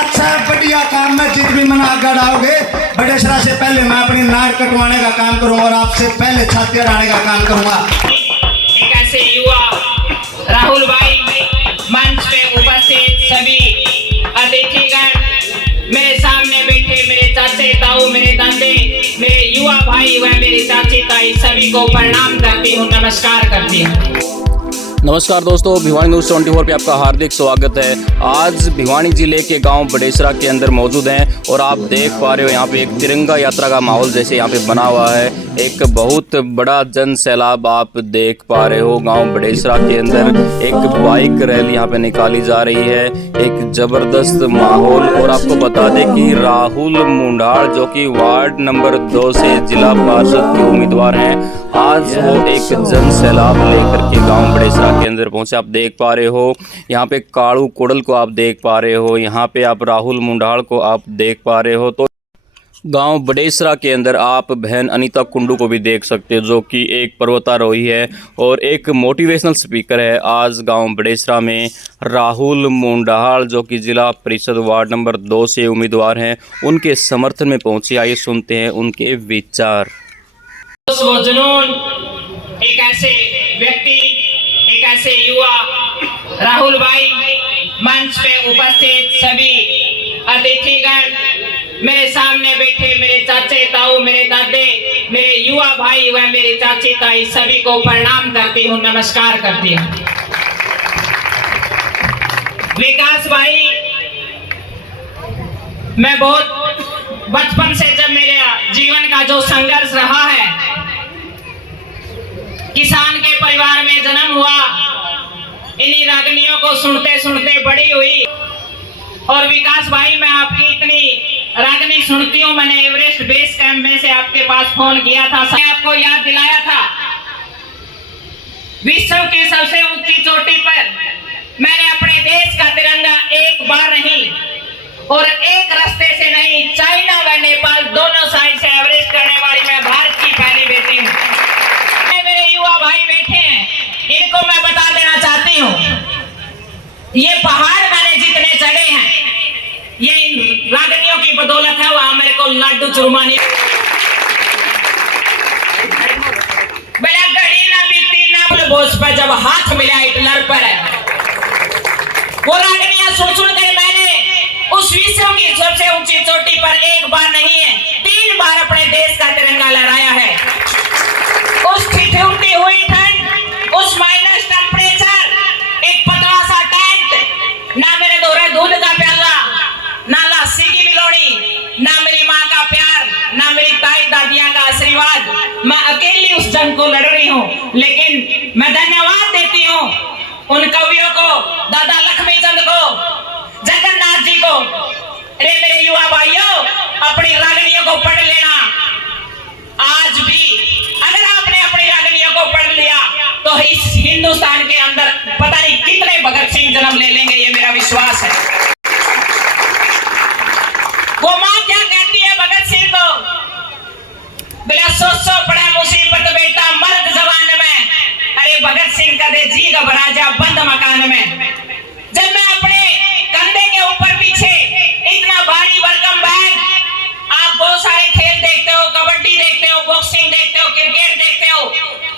अच्छा बढ़िया काम में जित भी मना गड़ाओगे। बड़ेसरा से पहले मैं अपनी नाड़ कटवाने का काम करूंगा और आपसे पहले छाती हटाने का काम करूंगा। एक ऐसे युवा राहुल भाई, मंच पे उपस्थित सभी अतिथिगण, मेरे सामने बैठे मेरे चाचे ताऊ, मेरे दादे, मेरे युवा भाई व मेरी चाची ताई, सभी को प्रणाम करती हूँ, नमस्कार करती हूँ। नमस्कार दोस्तों, भिवानी न्यूज़ 24 पे आपका हार्दिक स्वागत है। आज भिवानी जिले के गांव बड़ेसरा के अंदर मौजूद हैं और आप देख पा रहे हो यहाँ पे एक तिरंगा यात्रा का माहौल जैसे यहाँ पे बना हुआ है। एक बहुत बड़ा जन सैलाब आप देख पा रहे हो। गांव बड़ेसरा के अंदर एक बाइक रैली यहाँ पे निकाली जा रही है, एक ज़बरदस्त माहौल। और आपको बता दें कि राहुल मुंडाड़ जो कि वार्ड नंबर 2 से जिला पार्षद के उम्मीदवार हैं, आज वो एक जन सैलाब लेकर के गांव बड़ेसरा के अंदर पहुंचे। आप देख पा रहे हो यहाँ पे कालू कोडल को आप देख पा रहे हो, यहाँ पे आप राहुल मुंडाड़ को आप देख पा रहे हो। तो गांव बड़ेसरा के अंदर आप बहन अनीता कुंडू को भी देख सकते हो, जो कि एक पर्वतारोही है और एक मोटिवेशनल स्पीकर है। आज गांव बड़ेसरा में राहुल मुंडाड़ जो कि जिला परिषद वार्ड नंबर 2 से उम्मीदवार हैं, उनके समर्थन में पहुंचे। आइए सुनते हैं उनके विचार। वो जुनून, एक ऐसे व्यक्ति, एक ऐसे युवा राहुल भाई, मंच पे उपस्थित सभी अतिथिगण, मेरे सामने बैठे मेरे चाचे ताऊ, मेरे दादे, मेरे युवा भाई व मेरी चाची ताई, सभी को प्रणाम करती हूँ, नमस्कार करती हूँ। विकास भाई, मैं बहुत बचपन से जब मेरे जीवन का जो संघर्ष रहा है, किसान के परिवार में जन्म हुआ, इन्हीं रागनियों को सुनते सुनते बड़ी हुई। और विकास भाई, मैं आपकी इतनी रागनी सुनती हूँ, मैंने एवरेस्ट बेस कैंप में से आपके पास फोन किया था, आपको याद दिलाया था। विश्व की सबसे ऊंची चोटी पर मैंने अपने देश का तिरंगा एक बार नहीं और एक रास्ते से नहीं, चाइना व नेपाल दोनों साइड से एवरेस्ट करने वाली मैं भारत की पहली बेटी हूँ। मेरे युवा भाई बैठे हैं, इनको मैं बता देना चाहती हूँ, ये पहाड़ मैंने जितने चढ़े हैं, ये इन रागनियों की बदौलत है। वहां मेरे को लड्डू चुरमानी बिना घड़ी ना बीती ना बोझ पर जब हाथ मिला हिटलर पर है, वो रागनियां सुन सुन कर मैंने उस विश्व की सबसे ऊंची चोटी पर एक बार नहीं है 3 बार अपने देश का तिरंगा लहराया है। उस ठिठुरती हुई ठंड, उस माइनस टेम्परेचर, एक पतला सा टेंट, ना मेरे दोहरे दूध का प्याला, ना लस्सी की बिलोड़ी, ना मेरी माँ का प्यार, ना मेरी ताई दादियाँ का आशीर्वाद, मैं अकेली उस जंग को लड़ रही हूँ। लेकिन मैं धन्यवाद देती हूँ उन कवियों को, दादा लक्ष्मी चंद को, जगन्नाथ जी को। अरे मेरे युवा भाइयों, अपनी रागनियों को पढ़ लेना। आज भी अगर आपने अपनी रागनियों को पढ़ लिया तो इस हिंदुस्तान के अंदर पता नहीं कितने भगत सिंह जन्म ले लेंगे, ये मेरा विश्वास है। वो माँ क्या कहती है भगत सिंह को, बिना सोचो पड़ा मुसीबत बेटा मर्द जवान में, अरे भगत सिंह कदे जी घबरा जा बंद मकान में। जब मैं अपने कंधे के ऊपर पीछे इतना भारी भरकम बैग, आप बहुत सारे खेल देखते हो, कबड्डी देखते हो, बॉक्सिंग देखते हो, क्रिकेट देखते हो,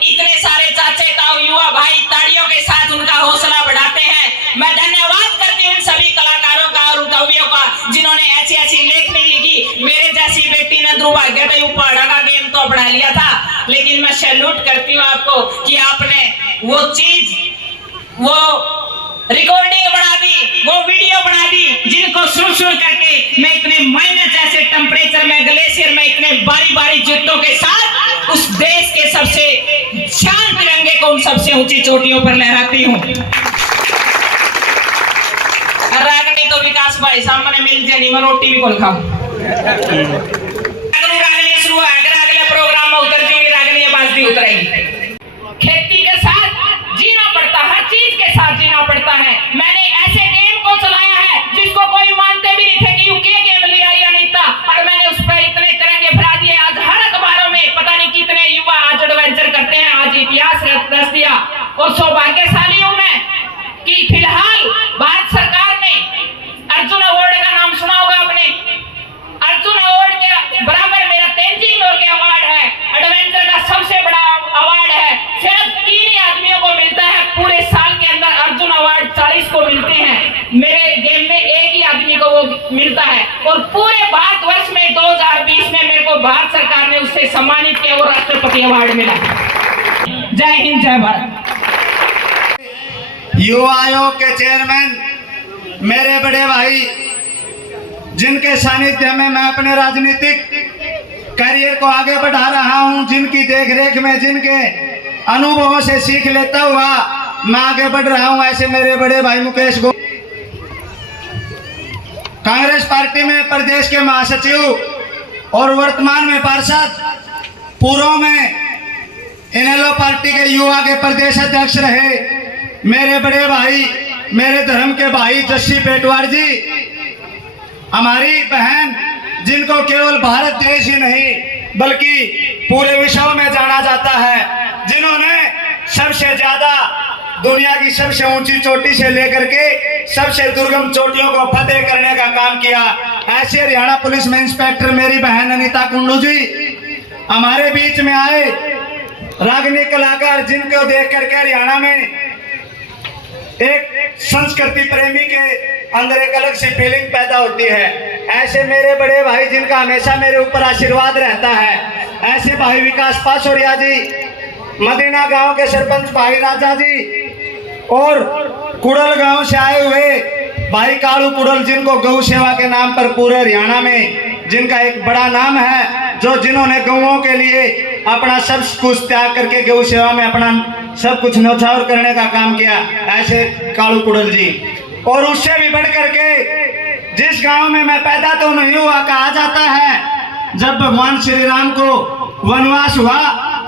इतने सारे चाचे ताऊ युवा भाई ताड़ियों के साथ उनका हौसला बढ़ाते हैं। मैं धन्यवाद करती हूँ सभी कलाकारों का और कवियों का, जिन्होंने ऐसी ऐसी लेखनी लिखी। मेरे जैसी बेटी ने दुर्भाग्य से पहाड़ा का गेम तो बढ़ा लिया था, लेकिन मैं सैल्यूट करती हूँ आपको कि आपने वो चीज, वो रिकॉर्डिंग बना दी, वो वीडियो बना दी, जिनको सुन सुन करके मैं इतने माइनस जैसे टेम्परेचर में, ग्लेशियर में, इतने बारी बारी जुत्तों के साथ उस देश के सबसे शान तिरंगे को उन सबसे ऊंची चोटियों पर लहराती हूँ। रागनी तो विकास भाई सामने मिल जानी, मैं रोटी भी खोल खाऊं। रागनी शुरू है, अगर अगले प्रोग्राम में उतर जाऊंगी, रागनी बाजती उतरेगी। खेती के साथ जीना पड़ता है, हर चीज के साथ जीना पड़ता है। मैंने ऐसे गेम को चलाया है जिसको कोई मानते भी नहीं थे कि ये गेम लिया या नहीं था, और मैंने उस पर इतने तिरंगे फहरा दिए। आज हर अखबारों में पता नहीं कितने युवा आज एडवेंचर करते हैं, आज इतिहास रच दिया। और सौभाग्यशाली हूं मैं कि फिलहाल भारत सरकार ने अर्जुन अवार्ड का नाम जिसको मिलते हैं, मेरे गेम में एक ही आदमी को वो मिलता है और पूरे भारतवर्ष में 2020 में मेरे को भारत सरकार ने उससे सम्मानित किया और राष्ट्रपति अवार्ड मिला। जय हिंद, जय भारत। युवा आयोग के चेयरमैन मेरे बड़े भाई, जिनके सानिध्य में मैं अपने राजनीतिक करियर को आगे बढ़ा रहा हूं, जिनकी देखरेख में, जिनके अनुभवों से सीख लेता हुआ मैं आगे बढ़ रहा हूं, ऐसे मेरे बड़े भाई मुकेश गोड़, कांग्रेस पार्टी में प्रदेश के महासचिव और वर्तमान में पार्षद, पूर्व में इनेलो पार्टी के युवा के प्रदेश अध्यक्ष रहे मेरे बड़े भाई, मेरे धर्म के भाई जस्सी पेटवार जी, हमारी बहन, जिनको केवल भारत देश ही नहीं बल्कि पूरे विश्व में जाना जाता है, जिन्होंने सबसे ज्यादा दुनिया की सबसे ऊंची चोटी से लेकर के सबसे दुर्गम चोटियों को फतेह करने का काम किया, ऐसे हरियाणा पुलिस में इंस्पेक्टर मेरी बहन अनीता कुंडू जी हमारे बीच में आए, रागनी कलाकार, जिनको देख करके हरियाणा में एक संस्कृति प्रेमी के अंदर एक अलग सी फीलिंग पैदा होती है। ऐसे मेरे बड़े भाई, जिनका हमेशा मेरे ऊपर आशीर्वाद रहता है, ऐसे भाई विकास पासोरिया जी, मदीना गांव के सरपंच भाई राजा जी, और कुड़ल गांव से आए हुए भाई कालू कुड़ल, जिनको गौ सेवा के नाम पर पूरे हरियाणा में जिनका एक बड़ा नाम है, जो जिन्होंने गौओं के लिए अपना सब कुछ त्याग करके गौ सेवा में अपना सब कुछ न्यौछावर करने का काम किया, ऐसे कालू कुड़ल जी। और उससे भी बढ़ करके जिस गांव में मैं पैदा तो नहीं हुआ, कहा जाता है जब भगवान श्री राम को वनवास हुआ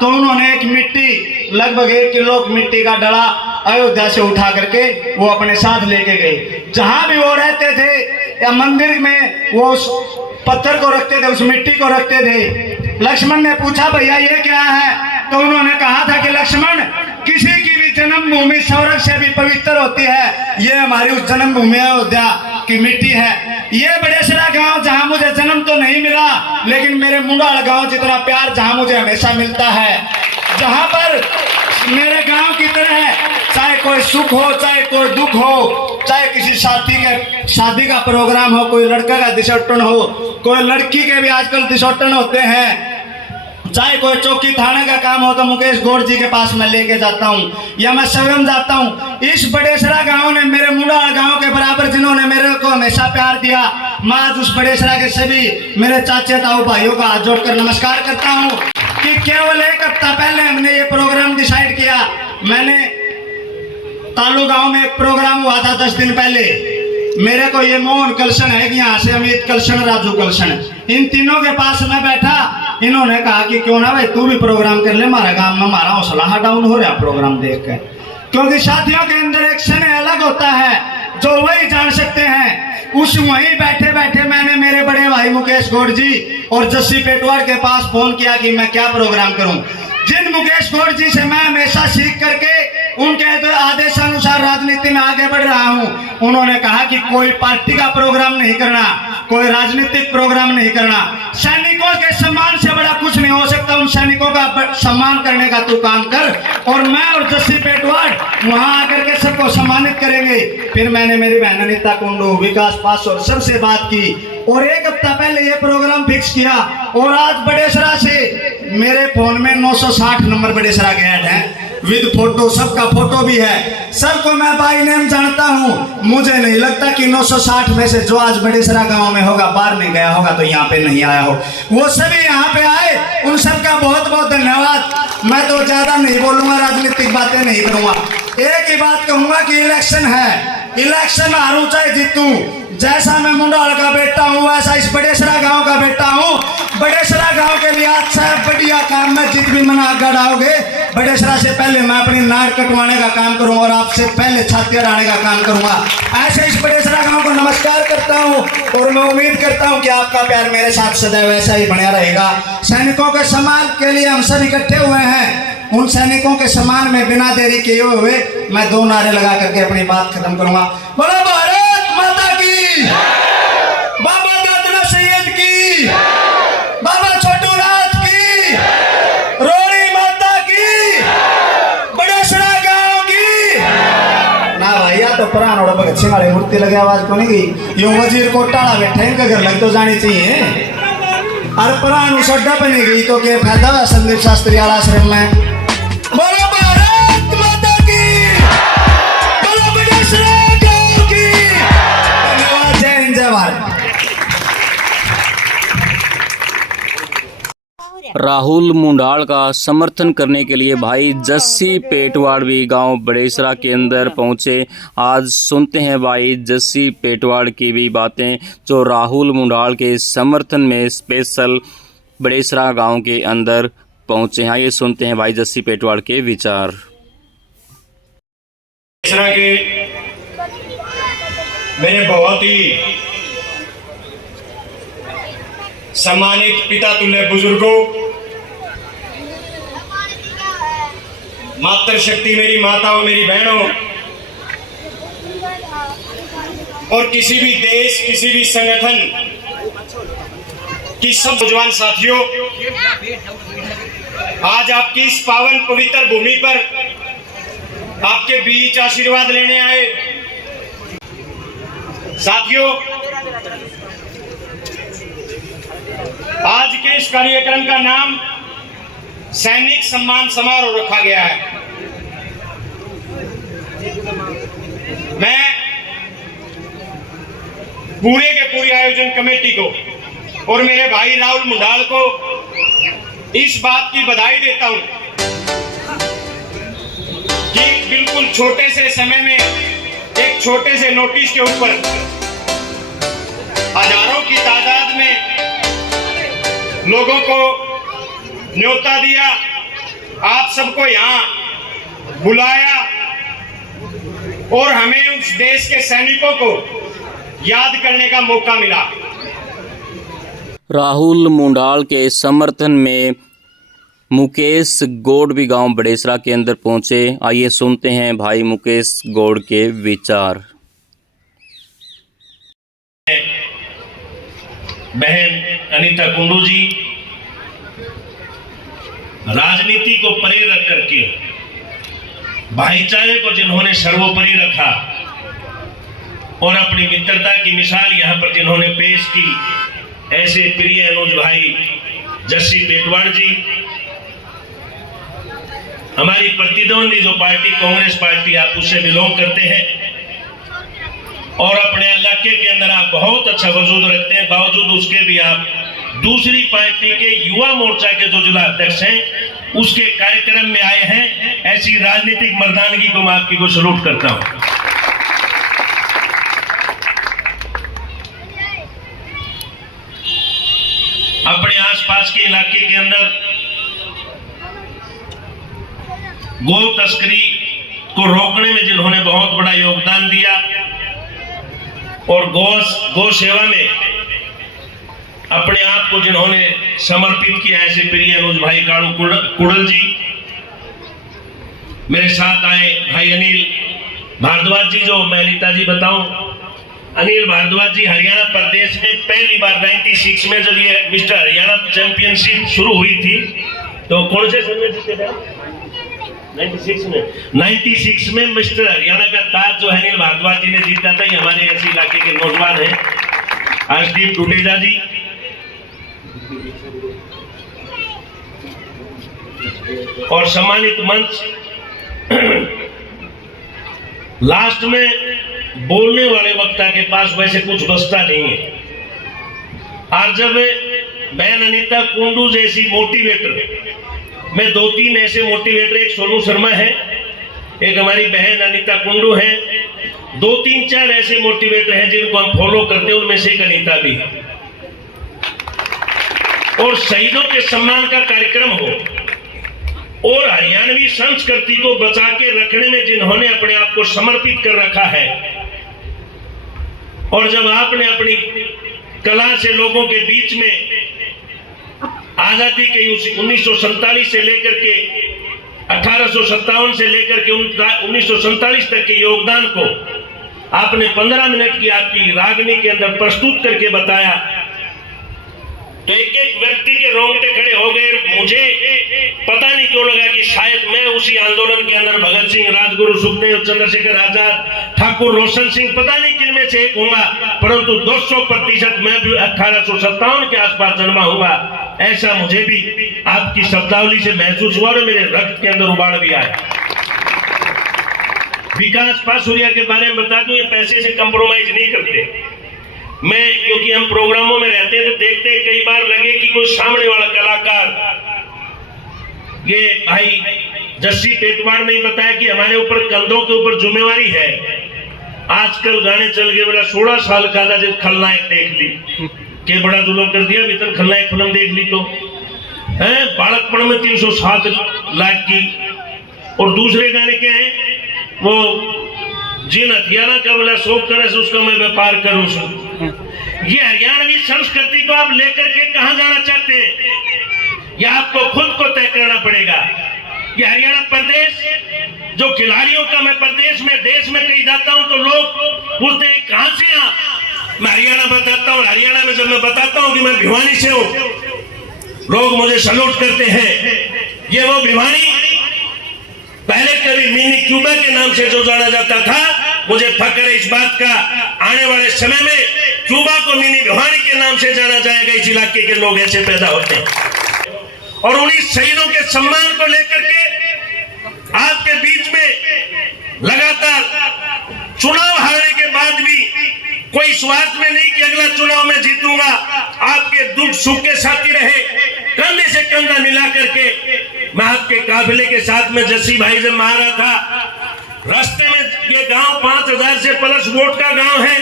तो उन्होंने एक मिट्टी, लगभग 1 किलो मिट्टी का डला अयोध्या से उठा करके वो अपने साथ लेके गए। जहां भी वो रहते थे या मंदिर में वो उस पत्थर को रखते थे, उस मिट्टी को रखते थे। लक्ष्मण ने पूछा भैया ये क्या है, तो उन्होंने कहा था कि लक्ष्मण, किसी की भी जन्मभूमि स्वर्ग से भी पवित्र होती है, ये हमारी उस जन्मभूमि अयोध्या की मिट्टी है। ये बड़ेसरा गांव जहां मुझे जन्म तो नहीं मिला, लेकिन मेरे मुंडाल गांव जितना प्यार जहां मुझे हमेशा मिलता है, जहां पर मेरे गांव की तरह चाहे कोई सुख हो, चाहे कोई दुख हो, चाहे किसी शादी का प्रोग्राम हो, कोई लड़का का दिशोटन हो, कोई लड़की के भी आजकल दिशोटन होते हैं, चाहे कोई चौकी थाने का काम हो तो मुकेश गौड़ जी के पास मैं लेके जाता हूँ या मैं स्वयं जाता हूँ। इस बड़ेसरा गांव ने मेरे मुंडाल गांव के बराबर जिन्होंने मेरे को हमेशा प्यार दिया, मैं आज उस बड़ेसरा के सभी मेरे चाचे ताऊ भाइयों का हाथ जोड़कर नमस्कार करता हूँ कि केवल 1 हफ्ता पहले हमने ये प्रोग्राम डिसाइड किया। मैंने तालू गांव में एक प्रोग्राम हुआ था 10 दिन पहले, मेरे को ये मोहन कलशन है कि यहाँ से अमित कलशन, राजू कलशन, इन तीनों के पास मैं बैठा, इन्होंने कहा कि क्यों ना भाई तू भी प्रोग्राम कर ले, हमारे गांव में हमारा हौसला डाउन हो रहा प्रोग्राम देख कर, क्योंकि साथियों के अंदर एक स्नेह अलग होता है जो वही जान सकते हैं। उस वहीं बैठे बैठे मैंने मेरे बड़े भाई मुकेश गौड़ जी और जस्सी पेटवार के पास फोन किया कि मैं क्या प्रोग्राम करूं। जिन मुकेश गौड़ जी से मैं हमेशा सीख करके उनके आदेशानुसार राजनीति में आगे बढ़ रहा हूं, उन्होंने कहा कि कोई पार्टी का प्रोग्राम नहीं करना, कोई राजनीतिक प्रोग्राम नहीं करना, सैनिकों के सम्मान से बड़ा कुछ नहीं हो सकता, उन सैनिकों का सम्मान करने का तू काम कर, और मैं और जस्सी पेटवार वहां आकर के सबको सम्मानित करेंगे। फिर मैंने मेरी बहन अनीता कुंडू, विकास पासवान सबसे बात की और 1 हफ्ता पहले ये प्रोग्राम फिक्स किया, और आज बड़ेसरा से मेरे फोन में 960 नंबर बड़ेसरा के ऐड हैं विद फोटो, सबका फोटो भी है, सबको मैं बाई नेम जानता हूँ। मुझे नहीं लगता कि 960 में से जो आज बड़ेसरा गांव में होगा, बाहर नहीं गया होगा तो यहाँ पे नहीं आया हो, वो सभी यहाँ पे आए, उन सबका बहुत बहुत धन्यवाद। मैं तो ज्यादा नहीं बोलूंगा, राजनीतिक बातें नहीं करूंगा, एक ही बात कहूंगा कि इलेक्शन है, इलेक्शन हारूं चाहे जीतूं, जैसा मैं मुंडाल का बेटा हूँ वैसा इस बड़ेसरा गांव का बेटा हूँ। बड़ेसरा गांव के लिए अच्छा बढ़िया काम में जित भी मना गड़ाओगे, बड़ेसरा से पहले मैं अपनी नाड़ कटवाने का काम करूंगा और आपसे पहले छाती हराने का काम करूंगा। ऐसे इस बड़ेसरा गांव को नमस्कार करता हूं और मैं उम्मीद करता हूं कि आपका प्यार मेरे साथ सदैव ऐसा ही बना रहेगा। सैनिकों के सम्मान के लिए हम सब इकट्ठे हुए हैं, उन सैनिकों के सम्मान में बिना देरी किए हुए मैं 2 नारे लगा करके अपनी बात खत्म करूंगा। बोलो भारत माता की, बाबा दादना सैयद की, बाबा छोटू नाथ की, रोड़ी माता की, बड़ेसरा गांव की ना भैया तो पुराना सिंह वाली मूर्ति लगे आवाज को नहीं गई यो वजीर को टाड़ा बैठे इनका घर लग तो जानी चाहिए और प्राण सड्डा पे नहीं गई तो क्या फायदा है संदीप शास्त्री वाला आश्रम में। बोलो भारत माता की, बोलो बड़ेसरा गांव की। धन्यवाद, जय हिंद, जय भारत। राहुल मुंडाल का समर्थन करने के लिए भाई जस्सी पेटवाड़ भी गांव बड़ेसरा के अंदर पहुंचे। आज सुनते हैं भाई जस्सी पेटवाड़ की भी बातें जो राहुल मुंडाल के समर्थन में स्पेशल बड़ेसरा गांव के अंदर पहुंचे हैं। ये सुनते हैं भाई जस्सी पेटवाड़ के विचार। बड़ेसरा के मेरे बहुत ही सम्मानित पिता तुल्य बुजुर्गों, मातृशक्ति मेरी माताओं, मेरी बहनों और किसी भी देश, किसी भी संगठन की सब नौजवान साथियों, आज आपकी इस पावन पवित्र भूमि पर आपके बीच आशीर्वाद लेने आए। साथियों, आज के इस कार्यक्रम का नाम सैनिक सम्मान समारोह रखा गया है। मैं पूरे के पूरी आयोजन कमेटी को और मेरे भाई राहुल मुंडाल को इस बात की बधाई देता हूं कि बिल्कुल छोटे से समय में एक छोटे से नोटिस के ऊपर हजारों की तादाद में लोगों को न्योता दिया, आप सबको यहाँ बुलाया और हमें उस देश के सैनिकों को याद करने का मौका मिला। राहुल मुंडाल के समर्थन में मुकेश गौड़ भी गांव बड़ेसरा के अंदर पहुंचे। आइए सुनते हैं भाई मुकेश गौड़ के विचार। बहन अनीता कुंडू जी राजनीति को परे रख करके भाईचारे को जिन्होंने सर्वोपरि रखा और अपनी मित्रता की मिसाल यहाँ पर जिन्होंने पेश की, ऐसे प्रिय अनुज भाई जस्सी पेटवाड़ जी, हमारी प्रतिद्वंदी जो पार्टी कांग्रेस पार्टी, आप उससे बिलोंग करते हैं और अपने इलाके के अंदर आप बहुत अच्छा वजूद रखते हैं, बावजूद उसके भी आप दूसरी पार्टी के युवा मोर्चा के जो जिला अध्यक्ष हैं उसके कार्यक्रम में आए हैं। ऐसी राजनीतिक मर्दानगी को मैं आपकी को सलूट करता हूं। अपने आसपास के इलाके के अंदर गौ तस्करी को रोकने में जिन्होंने बहुत बड़ा योगदान दिया और गौ सेवा में अपने आप को जिन्होंने समर्पित किया, ऐसे प्रिय अनुज भाई काड़ू कुड़ल जी, मेरे साथ आए भाई अनिल भारद्वाज जी, जो मैं अनीता जी बताऊं, अनिल भारद्वाज जी हरियाणा प्रदेश में पहली बार 96 में जब ये मिस्टर हरियाणा चैंपियनशिप शुरू हुई थी तो कौन से समय जीते थे? 96 में मिस्टर हरियाणा का ताज जो अनिल भारद्वाज जी ने जीता था। ये हमारे ऐसे इलाके के नौजवान हैं। अर्शदीप टुडेजा जी, और सम्मानित मंच, लास्ट में बोलने वाले वक्ता के पास वैसे कुछ बचता नहीं है। और जब बहन अनीता कुंडू जैसी मोटिवेटर, मैं 2-3 ऐसे मोटिवेटर, एक सोनू शर्मा है, एक हमारी बहन अनीता कुंडू है, 2-3-4 ऐसे मोटिवेटर हैं जिनको हम फॉलो करते हैं, उनमें से एक अनीता भी है। और शहीदों के सम्मान का कार्यक्रम हो और हरियाणवी संस्कृति को बचा के रखने में जिन्होंने अपने आप को समर्पित कर रखा है, और जब आपने अपनी कला से लोगों के बीच में आजादी के 1947 से लेकर के 1857 से लेकर के 1947 तक के योगदान को आपने 15 मिनट की आपकी रागनी के अंदर प्रस्तुत करके बताया, तो एक एक व्यक्ति के रोंगटे खड़े हो गए। मुझे पता नहीं क्यों लगा कि शायद मैं उसी आंदोलन के अंदर भगत सिंह, राजगुरु सुखदेव, चंद्रशेखर आजाद, ठाकुर रोशन सिंह, पता नहीं किन में से एक होगा, परंतु 200% मैं भी 1857 के आसपास जन्मा हुआ, ऐसा मुझे भी आपकी शब्दावली से महसूस हुआ और मेरे रक्त के अंदर उबाल भी आया। विकास पासुरिया के बारे में बता दूं, ये पैसे से कंप्रोमाइज नहीं करते। मैं क्योंकि हम प्रोग्रामों में रहते हैं तो देखते हैं, कई बार लगे कि कोई सामने वाला कलाकार, ये भाई जस्सी पेटवाड़ ने बताया कि हमारे ऊपर कंधों के ऊपर जिम्मेवारी है। आजकल गाने चल गए, बोला 16 साल का था जब खलनायक देख ली के बड़ा जुल्म कर दिया, भीतर खलनायक फिल्म देख ली तो है बालकपण में 307 लाख की। और दूसरे गाने क्या है, वो जिन हथियारा का बोला शौक करे से उसका मैं व्यापार करूं। ये हरियाणवी संस्कृति को आप लेकर के कहां जाना चाहते हैं, यह आपको खुद को तय करना पड़ेगा। ये हरियाणा प्रदेश जो खिलाड़ियों का, मैं प्रदेश में देश में कहीं जाता हूं तो लोग पूछते हैं कहां से आप, मैं हरियाणा बताता हूं। हरियाणा में जब मैं बताता हूं कि मैं भिवानी से हूं, लोग मुझे सल्यूट करते हैं। ये वो भिवानी पहले कभी मिनी क्यूबा के नाम से जो जाना जाता था, मुझे फक्र है इस बात का, आने वाले समय में क्यूबा को मिनी भिवानी के नाम से जाना जाएगा। इस इलाके के लोग ऐसे पैदा होते हैं। और उन्हीं शहीदों के सम्मान को लेकर के आपके बीच में लगातार चुनाव हारने के बाद भी कोई स्वार्थ में नहीं कि अगला चुनाव में जीतूंगा, आपके दुख सुख के साथी रहे, कंधे से कंधा मिला करके मैं आपके काफिले के साथ में जस्सी भाई जब मारा था, रास्ते में ये गांव 5000 से प्लस वोट का गांव है,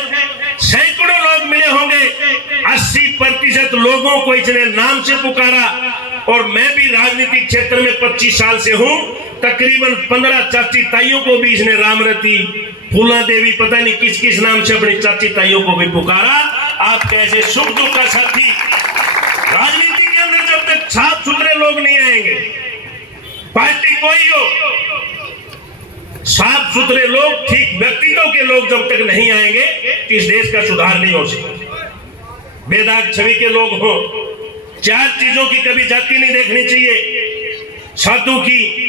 सैकड़ों लोग मिले होंगे, 80% लोगों को इसने नाम से पुकारा। और मैं भी राजनीतिक क्षेत्र में 25 साल से हूं, तकरीबन 15 चाची ताइयों को भी इसने रामरती, फूला देवी, पता नहीं किस किस नाम से अपनी चाची ताइयों को भी पुकारा। आप कैसे सुख दुख का साथी, राजनीति के अंदर जब तक साफ सुथरे लोग नहीं आएंगे, पार्टी कोई हो, साफ सुथरे लोग, ठीक व्यक्तित्व के लोग जब तक नहीं आएंगे, इस देश का सुधार नहीं हो सकता। बेदाग छवि के लोग हो, 4 चीजों की कभी जाति नहीं देखनी चाहिए, साधु की,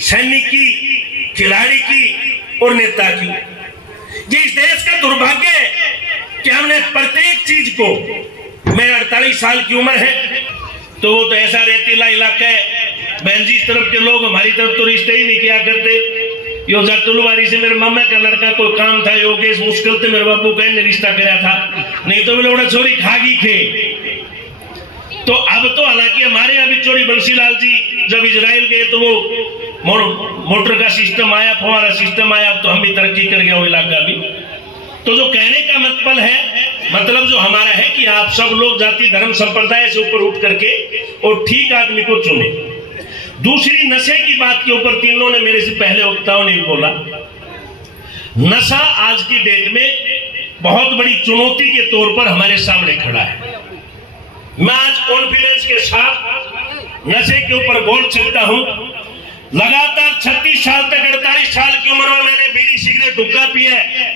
सैनिक की, खिलाड़ी की और नेता की। ये इस देश का दुर्भाग्य है कि हमने प्रत्येक चीज को, मैं 48 साल की उम्र है तो वो तो ऐसा रेतीला इलाका है, बहन जी इस तरफ के लोग हमारी तरफ तो रिश्ते ही नहीं किया करते। यो जटुलवारी से मेरे मामा का लड़का कोई काम था, योगेश मुश्किल से मेरे बापू का रिश्ता कराया था, नहीं तो बोले छोरी खागी थे। तो अब तो हालांकि हमारे यहाँ भी चोरी बंसीलाल जी जब इजराइल गए तो वो मोटर का सिस्टम आया, फवारा सिस्टम आया, अब तो हम भी तरक्की कर गया वो इलाका भी। तो जो कहने का मतलब जो हमारा है कि आप सब लोग जाति धर्म संप्रदाय से ऊपर उठ करके और ठीक आदमी को चुने। दूसरी नशे की बात के ऊपर तीनों ने मेरे से पहले वक्ताओं ने भी बोला, नशा आज की डेट में बहुत बड़ी चुनौती के तौर पर हमारे सामने खड़ा है। मैं आज कॉन्फिडेंस के साथ नशे के ऊपर बोल सकता हूं, लगातार 36 साल तक 48 साल की उम्र में मैंने बीड़ी सिगरेट हुक्का पिया है।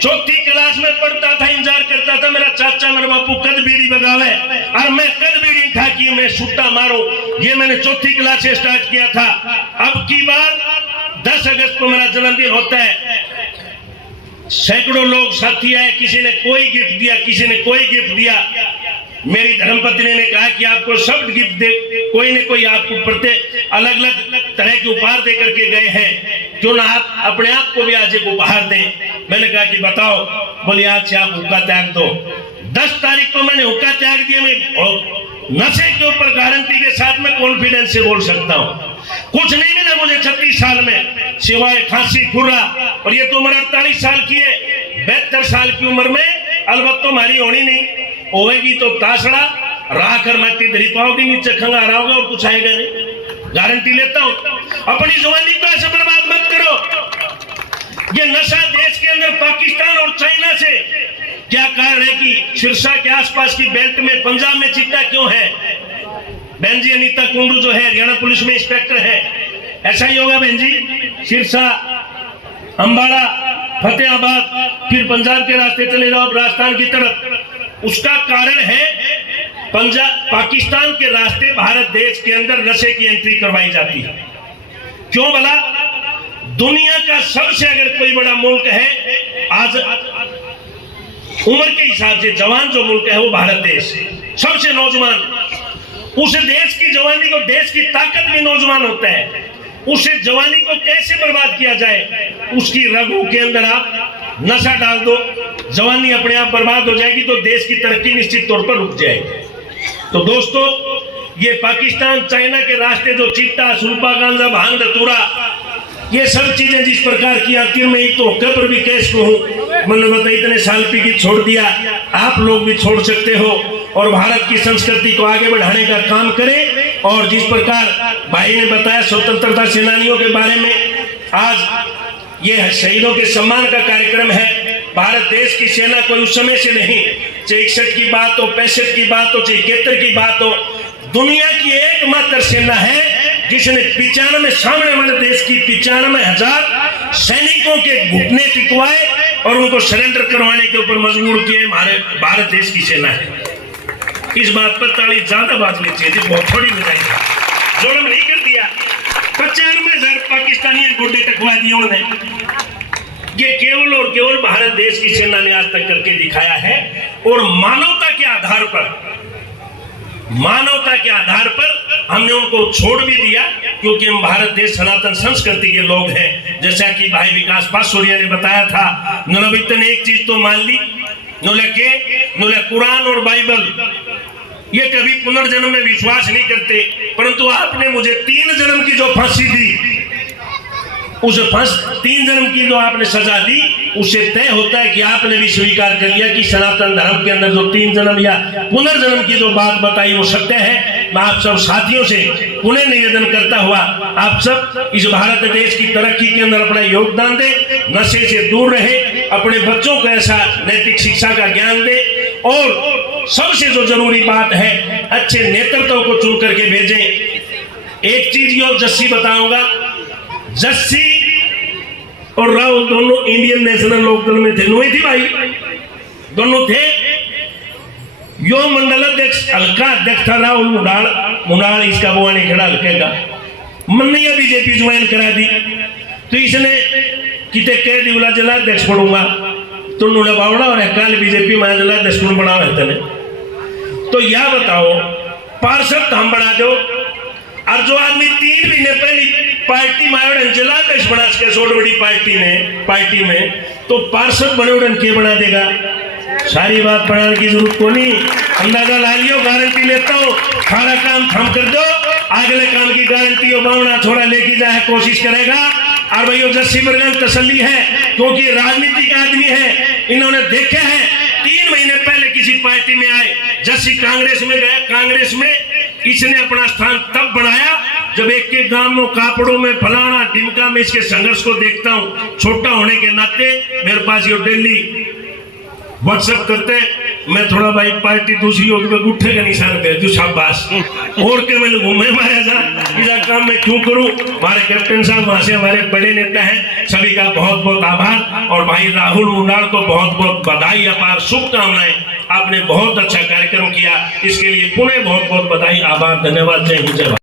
4थी क्लास में पढ़ता था, इंतजार करता था मेरा चाचा मेरे बापू कद बीड़ी बगावे और मैं कद बीड़ी था कि मैं सुट्टा मारूं। ये मैंने 4थी क्लास से स्टार्ट किया था। अब की बार 10 अगस्त को मेरा जन्मदिन होता है, सैकड़ों लोग साथी आए, किसी ने कोई गिफ्ट दिया, किसी ने कोई गिफ्ट दिया। मेरी धर्मपत्नी ने कहा कि आपको सब गिफ्ट दे, कोई न कोई आपको प्रत्येक अलग अलग तरह के उपहार दे करके गए हैं, क्यों ना आप अपने आप को भी आज एक उपहार दें। मैंने कहा कि बताओ, बोले आज से आप हुक्का त्याग दो। 10 तारीख को मैंने हुक्का त्याग दिया। मैं नशे के ऊपर गारंटी के साथ में कॉन्फिडेंस से बोल सकता हूँ, कुछ नहीं मिला मुझे 36 साल में सिवाय खांसी खुर्रा। और ये तो उम्र 48 साल की है, 72 साल की उम्र में अलबत्त हमारी होनी नहीं होगी तो तासड़ा राख कर मट्टी धरी पाओगी, नीचे खंगा रहा होगा और कुछ आएगा नहीं, गारंटी लेता हूं। अपनी जवानी को ऐसे बर्बाद मत करो। ये नशा देश के अंदर पाकिस्तान और चाइना से क्या कारण है कि सिरसा के आसपास की बेल्ट में, पंजाब में चिट्टा क्यों है? बहन जी अनीता कुंडू जो है हरियाणा पुलिस में इंस्पेक्टर है, ऐसा ही होगा बहन जी। सिरसा, अंबाला, फतेहाबाद, फिर पंजाब के रास्ते चले जाओ राजस्थान की तरफ। उसका कारण है पाकिस्तान के रास्ते भारत देश के अंदर नशे की एंट्री करवाई जाती है। क्यों भला? दुनिया का सबसे अगर कोई बड़ा मुल्क है आज उम्र के हिसाब से जवान जो मुल्क है वो भारत देश, सबसे नौजवान। उस देश की जवानी को, देश की ताकत भी नौजवान होता है, उस जवानी को कैसे बर्बाद किया जाए? उसकी रगों के अंदर आप नशा डाल दो, जवानी अपने आप बर्बाद हो जाएगी, तो देश की तरक्की निश्चित तौर पर रुक जाएगी। तो दोस्तों, ये पाकिस्तान चाइना के रास्ते जो चिट्टा, सुल्पा, गांजा, भांग, धतूरा, ये सब चीजें जिस प्रकार की आखिर में एक तो होकर पर भी कैश को हूँ, मैंने बताया इतने साल पी की छोड़ दिया, आप लोग भी छोड़ सकते हो और भारत की संस्कृति को आगे बढ़ाने का काम करें। और जिस प्रकार भाई ने बताया स्वतंत्रता सेनानियों के बारे में, आज ये शहीदों के सम्मान का कार्यक्रम है। भारत देश की सेना कोई उस समय से नहीं, चाहे 61 की बात हो, 65 की बात हो, चाहे 71 की बात हो, दुनिया की एकमात्र सेना है जिसने 95 सामने वाले देश की 95,000 सैनिकों के घुटने टिकवाए और उनको सरेंडर करवाने के ऊपर मजबूर किए। हमारे भारत देश की सेना है। इस बात पर ताली ज्यादा बाजनी चाहिए, बहुत थोड़ी बजाई, जुल्म नहीं कर दिया। 95,000 पाकिस्तानी घुटने टिकवा दिए उन्होंने। ये केवल और केवल भारत देश की सेना ने आज तक करके दिखाया है। और मानवता के आधार पर हमने उनको छोड़ भी दिया, क्योंकि हम भारत देश सनातन संस्कृति के लोग हैं। जैसा कि भाई विकास पासोरिया ने बताया था, नलबित ने एक चीज तो मान ली, नोले कुरान और बाइबल, ये कभी पुनर्जन्म में विश्वास नहीं करते, परंतु आपने मुझे 3 जन्म की जो फांसी दी, उस 3 जन्म की जो आपने सजा दी, उससे तय होता है कि आपने भी स्वीकार कर लिया कि सनातन धर्म के अंदर जो 3 जन्म या पुनर्जन्म की जो बात बताई वो सत्य है। मैं आप सब साथियों से पुनः निवेदन करता हुआ, आप सब इस भारत देश की तरक्की के अंदर अपना योगदान दें, नशे से दूर रहे, अपने बच्चों को ऐसा नैतिक शिक्षा का ज्ञान दे, और सबसे जो जरूरी बात है, अच्छे नेतृत्व को चुन करके भेजें। एक चीज यो जस्सी बताऊंगा, जस्सी और राहुल दोनों इंडियन नेशनल लोकदल में थे, नुई थी भाई, दोनों थे। यो मंडल अध्यक्ष, हल्का अध्यक्ष था राहुल मुनाल, इसका बुआ नहीं खड़ा हल्के का, मैंने यह बीजेपी ज्वाइन करा दी, तो इसने किते कह दी उला जिला अध्यक्ष पढ़ूंगा, तो उन्होंने बावड़ा और काल बीजेपी में जिला अध्यक्ष बना रहते ने। तो यह बताओ, पार्षद हम बना दो, और जो आदमी 3 महीने पहले पार्टी में जिला अध्यक्ष बना के सोड बड़ी पार्टी में, तो पार्षद बने उड़न के बना देगा? सारी बात पढ़ाने की जरूरत को नहीं, अंदाजा ला लियो, गारंटी लेता हूँ, खाना काम थम कर दो, अगले काम की गारंटी हो, बावना छोड़ा लेके जाए कोशिश करेगा। और भाई जस्सी बरगन तसल्ली है, क्योंकि राजनीतिक आदमी है, इन्होंने देखा है। 3 महीने पहले किसी पार्टी में आए, जस्सी कांग्रेस में गया, कांग्रेस में इसने अपना स्थान तब बनाया जब एक के गांव में, कापड़ों में, फलाना टिमका में इसके संघर्ष को देखता हूँ। छोटा होने के नाते मेरे पास ये डेली व्हाट्सएप करते, मैं थोड़ा भाई पार्टी दूसरी होगी, मैं गुट्ठे का निशान भेज दूं, शाबाश, और के मैंने घूमे मारा जा, इधर काम मैं क्यों करूं? हमारे कैप्टन साहब वहां से हमारे बड़े नेता हैं, सभी का बहुत बहुत आभार, और भाई राहुल मुंडाल को बहुत बहुत बधाई, अपार शुभकामनाएं। आपने बहुत अच्छा कार्यक्रम किया, इसके लिए पुनः बहुत बहुत बधाई, आभार, धन्यवाद, जय हिंद, जय भारत।